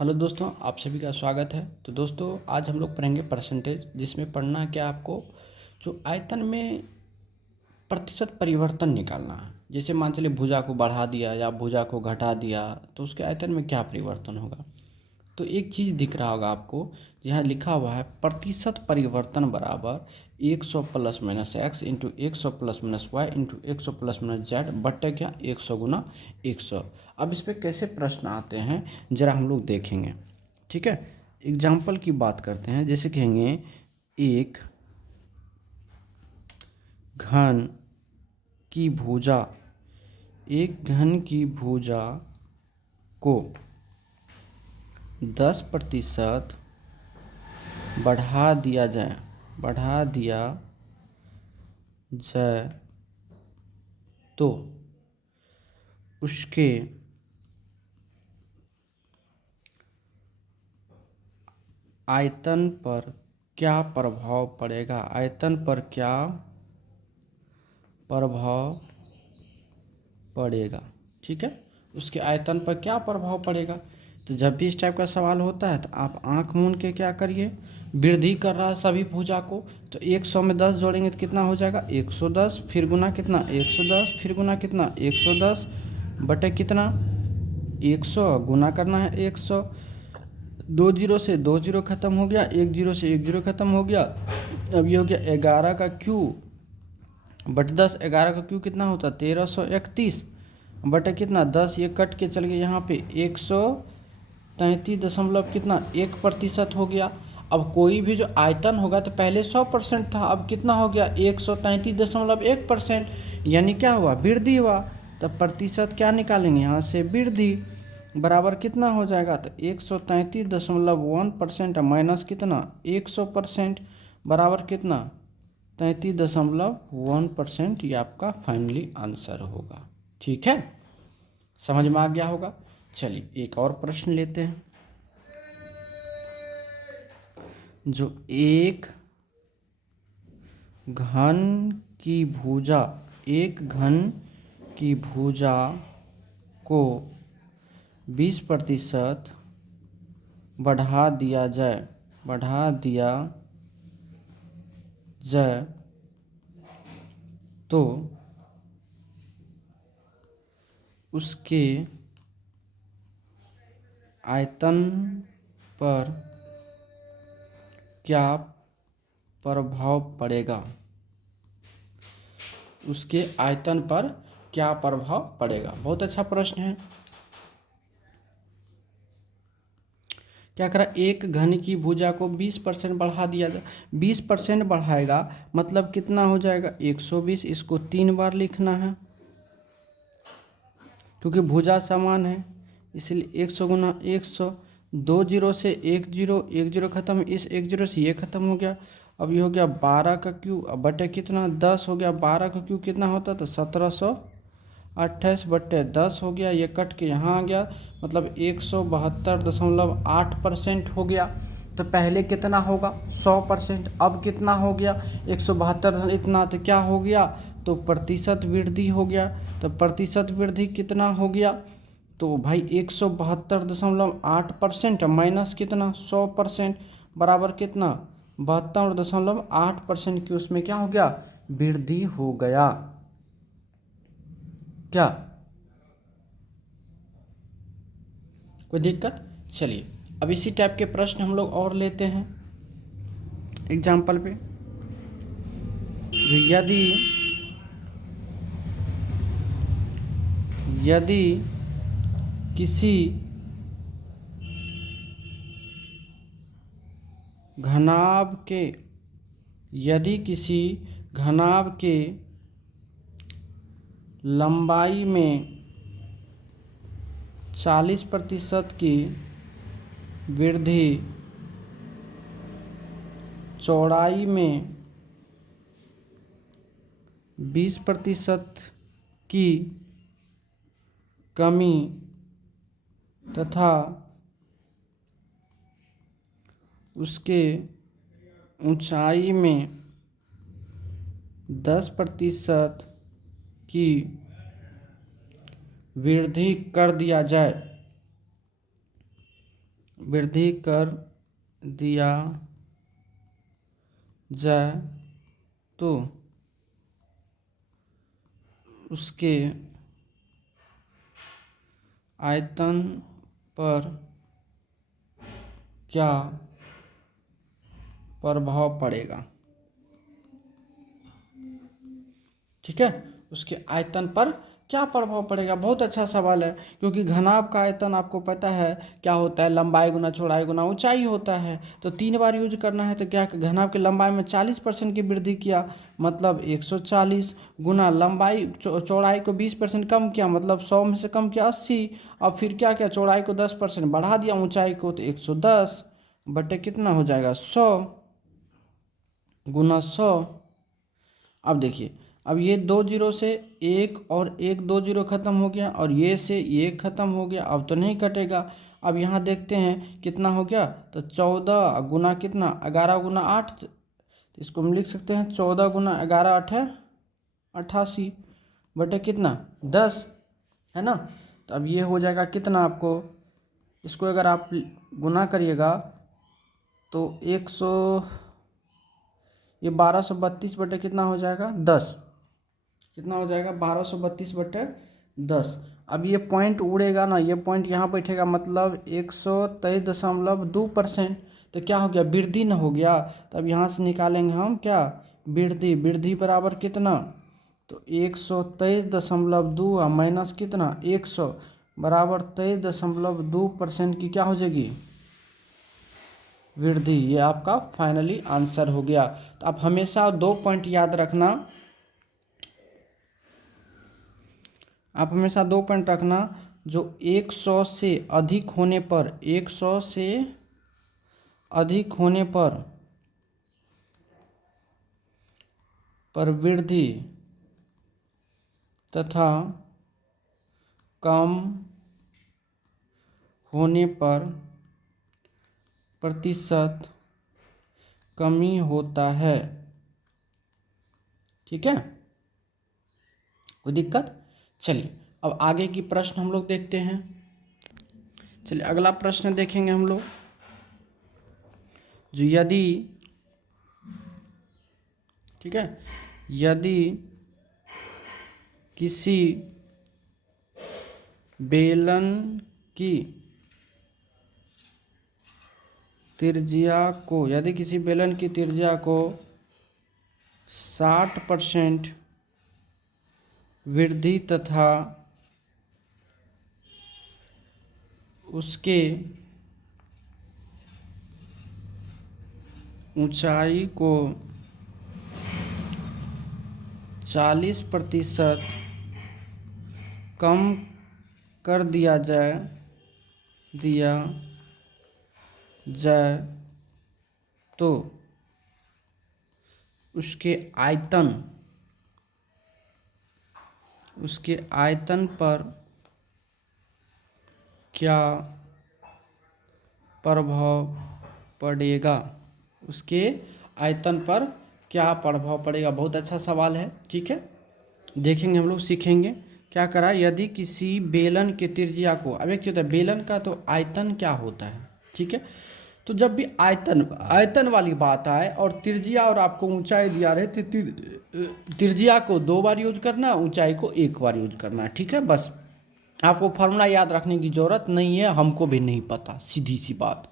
Hello दोस्तों, आप सभी का स्वागत है। तो दोस्तों, आज हम लोग पढ़ेंगे परसेंटेज, जिसमें पढ़ना क्या आपको, जो आयतन में प्रतिशत परिवर्तन निकालना है। जैसे मान चलिए भुजा को बढ़ा दिया या भुजा को घटा दिया, तो उसके आयतन में क्या परिवर्तन होगा। तो एक चीज़ दिख रहा होगा आपको, यहाँ लिखा हुआ है प्रतिशत परिवर्तन बराबर 100 plus minus X into 100 plus minus Y into 100 plus minus Z बट्टे क्या 100 गुना 100। अब इस पर कैसे प्रश्न आते हैं जरा हम लोग देखेंगे। ठीक है, एग्जाम्पल की बात करते हैं। जैसे कहेंगे एक घन की भुजा, एक घन की भुजा को 10% बढ़ा दिया जाए तो उसके आयतन पर क्या प्रभाव पड़ेगा। आयतन पर क्या प्रभाव पड़ेगा। ठीक है, उसके आयतन पर क्या प्रभाव पड़ेगा। तो जब भी इस टाइप का सवाल होता है तो आप आंख मूंद के क्या करिए, वृद्धि कर रहा है सभी भुजा को, तो 100 में 10 जोड़ेंगे तो कितना हो जाएगा 110, फिर गुना कितना 110, फिर गुना कितना 110 बटे कितना 100, गुना करना है 100। 2 जीरो से 2 जीरो खत्म हो गया, 1 जीरो से 1 जीरो खत्म हो गया। अब ये हो गया 11 का क्यू बटे 10। 11 का क्यू कितना होता है 1331 बटे कितना 10, ये कट के चल गए यहाँ पे 133 दशमलव कितना 1% हो गया। अब कोई भी जो आयतन होगा तो पहले 100% था, अब कितना हो गया 133.1%, यानी क्या हुआ वृद्धि हुआ। तब प्रतिशत क्या निकालेंगे यहाँ से वृद्धि बराबर कितना हो जाएगा, तो 133.1% माइनस कितना 100% बराबर कितना 33.1%। ये आपका फाइनली आंसर होगा। ठीक है, समझ में आ गया होगा। चलिए एक और प्रश्न लेते हैं। जो एक घन की भुजा, एक घन की भुजा को 20% बढ़ा दिया जाए तो उसके आयतन पर क्या प्रभाव पड़ेगा। उसके आयतन पर क्या प्रभाव पड़ेगा। बहुत अच्छा प्रश्न है। क्या करा, एक घन की भुजा को 20% बढ़ा दिया जाए। 20% बढ़ाएगा मतलब कितना हो जाएगा 120। इसको 3 बार लिखना है क्योंकि भुजा समान है, इसलिए 100 गुना 100। 2 जीरो से 1 जीरो, 1 जीरो खत्म, इस 1 जीरो से ये खत्म हो गया। अब ये हो गया 12 का क्यू बटे कितना 10 हो गया। 12 का क्यू कितना होता था 1728 बटे 10 हो गया। ये कट के यहाँ आ गया, मतलब 172.8% हो गया। तो पहले कितना होगा 100%, अब कितना हो गया 172 इतना, तो क्या हो गया तो प्रतिशत वृद्धि हो गया। तो प्रतिशत वृद्धि कितना हो गया, तो भाई 172.8% माइनस कितना 100% बराबर कितना 72.8% की उसमें क्या हो गया वृद्धि हो गया। क्या कोई दिक्कत। चलिए अब इसी टाइप के प्रश्न हम लोग और लेते हैं एग्जाम्पल पे। यदि किसी घनाभ के लंबाई में 40% की वृद्धि, चौड़ाई में 20% की कमी तथा उसके ऊंचाई में 10% की वृद्धि कर दिया जाए वृद्धि कर दिया जाए तो उसके आयतन पर क्या प्रभाव पड़ेगा। ठीक है, उसके आयतन पर क्या प्रभाव पड़ेगा। बहुत अच्छा सवाल है, क्योंकि घनाभ का आयतन आपको पता है क्या होता है, लंबाई गुना चौड़ाई गुना ऊंचाई होता है। तो 3 बार यूज करना है, तो क्या घनाभ की लंबाई में 40% की वृद्धि किया, मतलब 140, गुना लंबाई चौड़ाई को 20% कम किया, मतलब 100 में से कम किया 80। अब फिर क्या किया, चौड़ाई को 10% बढ़ा दिया, ऊंचाई को, तो 110 बटे कितना हो जाएगा 100 गुना 100। अब देखिए, अब ये 2 जीरो से एक और एक 2 जीरो खत्म हो गया, और ये से ये खत्म हो गया, अब तो नहीं कटेगा। अब यहाँ देखते हैं कितना हो गया, तो 14 गुना कितना 11 गुना 8, तो इसको हम लिख सकते हैं 14 गुना 11 8 88 बटे कितना 10, है ना। तो अब ये हो जाएगा कितना, आपको इसको अगर आप गुना करिएगा तो 100, ये 1232 बटे कितना हो जाएगा 10, कितना हो जाएगा 1232 बटे 10। अब ये पॉइंट उड़ेगा ना, ये पॉइंट यहाँ बैठेगा, मतलब 123.2%। तो क्या हो गया, वृद्धि न हो गया। तो अब यहाँ से निकालेंगे हम क्या, वृद्धि। वृद्धि बराबर कितना, तो 123.2 माइनस कितना 100 बराबर 23.2% की क्या हो जाएगी, वृद्धि। ये आपका फाइनली आंसर हो गया। तो आप हमेशा 2 पॉइंट याद रखना, आप हमेशा 2 पॉइंट रखना, जो 100 से अधिक होने पर, 100 से अधिक होने पर वृद्धि तथा कम होने पर प्रतिशत कमी होता है। ठीक है, कोई दिक्कत। चलिए अब आगे की प्रश्न हम लोग देखते हैं। चलिए अगला प्रश्न देखेंगे हम लोग, जो यदि, ठीक है, यदि किसी बेलन की त्रिज्या को, यदि किसी बेलन की त्रिज्या को 60% वृद्धि तथा उसके ऊंचाई को 40% कम कर दिया जाए तो उसके आयतन पर क्या प्रभाव पड़ेगा। उसके आयतन पर क्या प्रभाव पड़ेगा। बहुत अच्छा सवाल है। ठीक है, देखेंगे हम लोग, सीखेंगे क्या करा। यदि किसी बेलन के त्रिज्या को, अब एक चीज़ है, बेलन का तो आयतन क्या होता है। ठीक है, तो जब भी आयतन वाली बात आए और त्रिज्या और आपको ऊंचाई दिया रहे, तो त्रिज्या को 2 बार यूज करना, ऊंचाई को 1 बार यूज करना है। ठीक है, बस आपको फॉर्मूला याद रखने की जरूरत नहीं है, हमको भी नहीं पता, सीधी सी बात।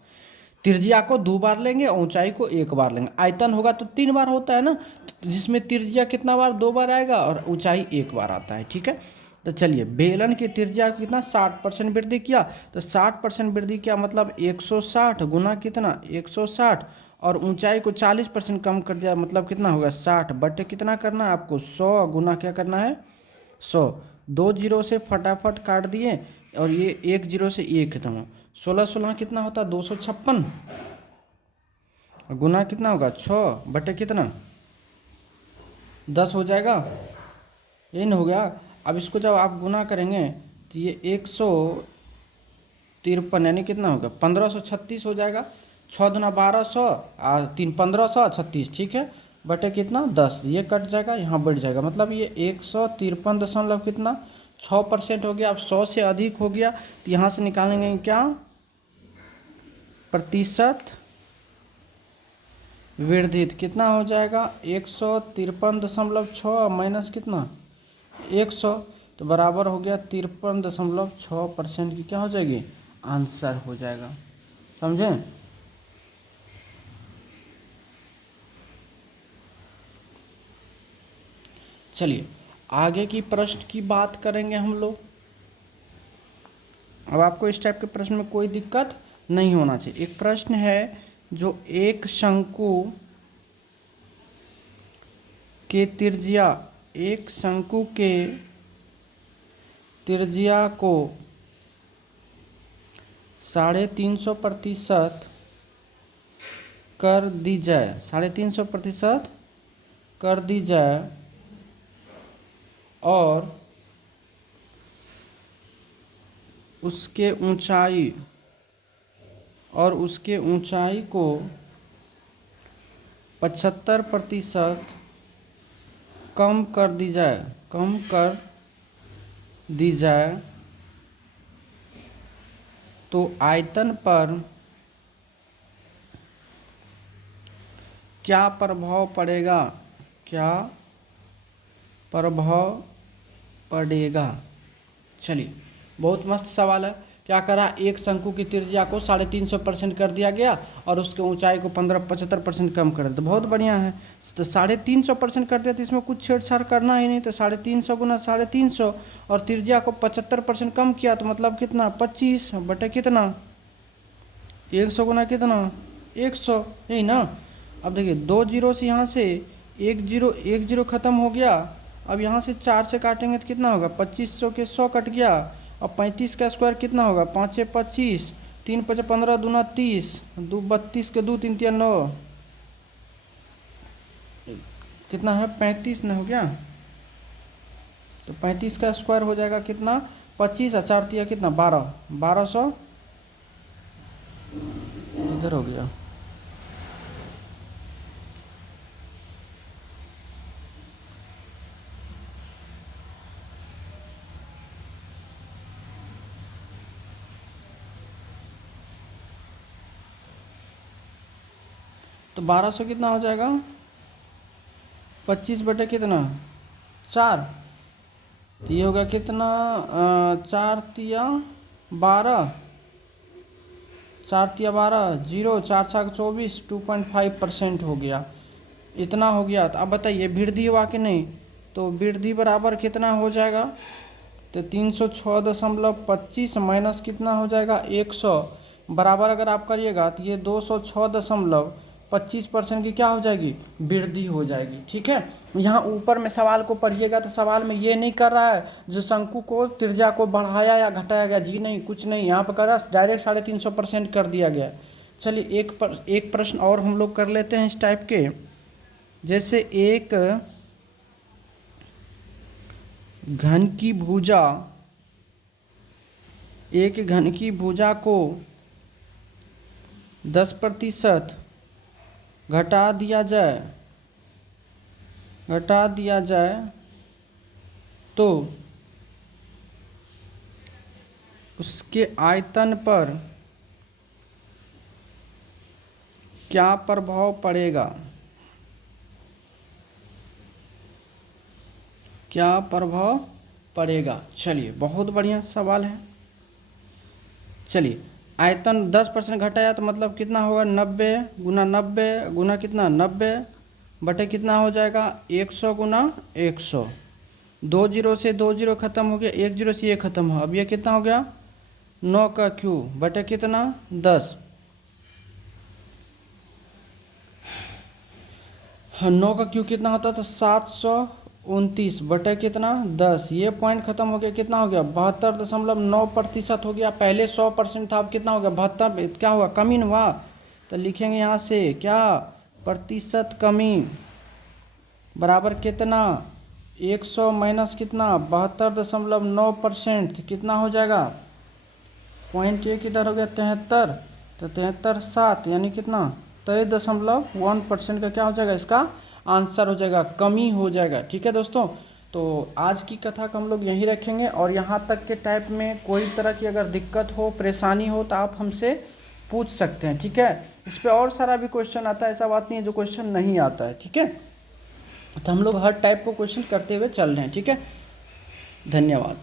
त्रिज्या को 2 बार लेंगे, ऊंचाई को 1 बार लेंगे। आयतन होगा तो 3 बार होता है ना, जिसमें त्रिज्या कितना बार 2 बार आएगा और ऊंचाई 1 बार आता है। ठीक है, तो चलिए, बेलन की त्रिज्या कितना 60% वृद्धि किया, तो 60% वृद्धि किया मतलब 160 गुना कितना 160, और ऊंचाई को 40% कम कर दिया, मतलब कितना होगा 60 बटे कितना करना है आपको 100 गुना क्या करना है 100। 2 जीरो से फटाफट काट दिए, और ये 1 जीरो से ये खत्म। 16 16 कितना होता है 256, गुना कितना होगा 6 बटे कितना 10 हो जाएगा। यही ना हो गया। अब इसको जब आप गुना करेंगे तो ये 153 यानी कितना होगा 1536 हो जाएगा। 6 दूना 1200 और 3 1536, ठीक है, बटे कितना 10, ये कट जाएगा, यहाँ बढ़ जाएगा, मतलब ये 153 दशमलव कितना 6% हो गया। अब 100 से अधिक हो गया, तो यहाँ से निकालेंगे क्या प्रतिशत वृद्धित कितना हो जाएगा 153.6 माइनस कितना 100, तो बराबर हो गया 53.6% की क्या हो जाएगी आंसर हो जाएगा। समझें? चलिए आगे की प्रश्न की बात करेंगे हम लोग। अब आपको इस टाइप के प्रश्न में कोई दिक्कत नहीं होना चाहिए। एक प्रश्न है जो एक शंकु के त्रिज्या को 350% कर दी जाए, 350% कर दी जाए और उसके ऊंचाई को 75% कम कर दी जाए तो आयतन पर क्या प्रभाव पड़ेगा। चलिए बहुत मस्त सवाल है। क्या करा, एक शंकु की त्रिज्या को 350% कर दिया गया और उसके ऊंचाई को 75% कम कर दिया, तो बहुत बढ़िया है। तो 350% कर दिया तो इसमें कुछ छेड़छाड़ करना ही नहीं, तो 350 गुना 350 और त्रिज्या को 75% कम किया तो मतलब कितना 25 बटे कितना 100 गुना कितना 100, यही ना। अब देखिए 2 जीरो से यहाँ से 1 जीरो खत्म हो गया। अब यहाँ से 4 से काटेंगे तो कितना होगा 2500 के 100 कट गया। अब 35 का स्क्वायर कितना होगा 5 से 25, 3 5 15 दूना 30, 2 32 के 2 3 3 9, कितना है 35 ना हो गया। तो 35 का स्क्वायर हो जाएगा कितना 25 और 4 तिया कितना 1200 इधर हो गया। तो 1200 कितना हो जाएगा 25 बटे कितना 4, तो ये होगा कितना 4 तिया 12, 4 तिया 12, 0 4 6 24, 2.5% हो गया। इतना हो गया। तो अब बताइए वृद्धि हुआ कि नहीं, तो वृद्धि बराबर कितना हो जाएगा, तो 306.25 माइनस कितना हो जाएगा 100 बराबर अगर आप करिएगा तो ये 206.25% की क्या हो जाएगी वृद्धि हो जाएगी। ठीक है, यहाँ ऊपर में सवाल को पढ़िएगा तो सवाल में ये नहीं कर रहा है जो शंकु को त्रिज्या को बढ़ाया या घटाया गया, जी नहीं, कुछ नहीं, यहाँ पर कर रहा है डायरेक्ट 350% कर दिया गया। चलिए एक प्रश्न और हम लोग कर लेते हैं इस टाइप के। जैसे एक घन की भुजा को 10% घटा दिया जाए तो उसके आयतन पर क्या प्रभाव पड़ेगा। चलिए बहुत बढ़िया सवाल है। चलिए आयतन 10% घटाया तो मतलब कितना होगा 90 गुना कितना 90 बटे कितना हो जाएगा 100 गुना 100। 2 जीरो से 2 जीरो खत्म हो गया, 1 जीरो से ये खत्म हो, अब ये कितना हो गया 9 का क्यूब बटे कितना 10। 9 का क्यूब कितना होता था 729 बटे कितना 10। ये पॉइंट खत्म हो गया, कितना हो गया 72.9% हो गया। पहले 100% था, अब कितना हो गया 72, क्या हुआ कमी हुआ। तो लिखेंगे यहाँ से क्या प्रतिशत कमी बराबर कितना 100 माइनस कितना 72.9%, कितना हो जाएगा पॉइंट एक इधर हो गया 73, तो 73/7 यानी कितना 23.1% का क्या हो जाएगा इसका आंसर हो जाएगा, कमी हो जाएगा। ठीक है दोस्तों, तो आज की कथा को हम लोग यहीं रखेंगे और यहाँ तक के टाइप में कोई तरह की अगर दिक्कत हो परेशानी हो तो आप हमसे पूछ सकते हैं, ठीक है। इस पे और सारा भी क्वेश्चन आता है, ऐसा बात नहीं है जो क्वेश्चन नहीं आता है, ठीक है। तो हम लोग हर टाइप को क्वेश्चन करते हुए चल रहे हैं, ठीक है। धन्यवाद।